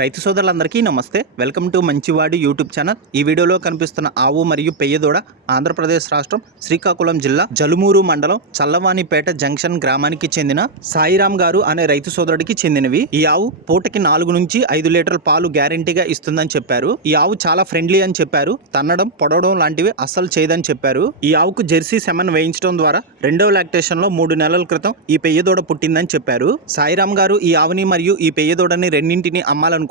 రైతు సోదరులందరికీ నమస్తే. వెల్కమ్ టు మంచివాడి యూట్యూబ్ ఛానల్. ఈ వీడియోలో కనిపిస్తున్న ఆవు మరియు పెయ్యదూడ ఆంధ్రప్రదేశ్ రాష్ట్రం శ్రీకాకుళం జిల్లా జలుమూరు మండలం చల్లవానిపేట జంక్షన్ గ్రామానికి చెందిన సాయిరామ్ గారు అనే రైతు సోదరుడికి చెందినవి. ఈ ఆవు పూటకి 4 నుంచి 5 లీటర్ల పాలు గ్యారెంటీగా ఇస్తుందని చెప్పారు. ఈ ఆవు చాలా ఫ్రెండ్లీ అని చెప్పారు. తన్నడం పొడవడం లాంటివి అస్సలు చేయదని చెప్పారు. ఈ ఆవుకు జెర్సీ సెమెన్ వేయించడం ద్వారా రెండవ లాక్టేషన్ లో 3 నెలల క్రితం ఈ పెయ్యదూడ పుట్టిందని చెప్పారు. సాయిరామ్ గారు ఈ ఆవుని మరియు ఈ పెయ్యదూడని రెండింటిని అమ్మాలనుకుంటున్నారు.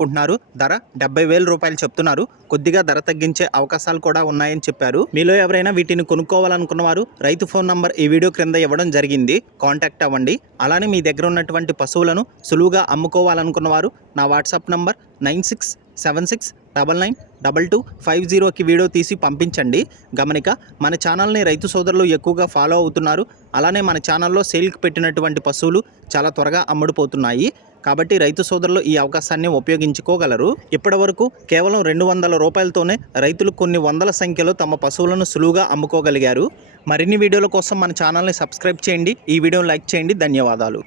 ధర 70,000 రూపాయలు చెప్తున్నారు. కొద్దిగా ధర తగ్గించే అవకాశాలు కూడా ఉన్నాయని చెప్పారు. మీలో ఎవరైనా వీటిని కొనుక్కోవాలనుకున్న వారు రైతు ఫోన్ నంబర్ ఈ వీడియో క్రింద ఇవ్వడం జరిగింది. కాంటాక్ట్ అవ్వండి. అలానే మీ దగ్గర ఉన్నటువంటి పశువులను సులువుగా అమ్ముకోవాలనుకున్న వారు నా వాట్సాప్ నంబర్ 9676992250కి వీడియో తీసి పంపించండి. గమనిక, మన ఛానల్ని రైతు సోదరులు ఎక్కువగా ఫాలో అవుతున్నారు. అలానే మన ఛానల్లో సేల్కి పెట్టినటువంటి పశువులు చాలా త్వరగా అమ్ముడుపోతున్నాయి. కాబట్టి రైతు సోదరులు ఈ అవకాశాన్ని ఉపయోగించుకోగలరు. ఇప్పటి వరకు కేవలం 200 రూపాయలతోనే రైతులు కొన్ని వందల సంఖ్యలో తమ పశువులను సులువుగా అమ్ముకోగలిగారు. మరిన్ని వీడియోల కోసం మన ఛానల్ని సబ్స్క్రైబ్ చేయండి. ఈ వీడియోని లైక్ చేయండి. ధన్యవాదాలు.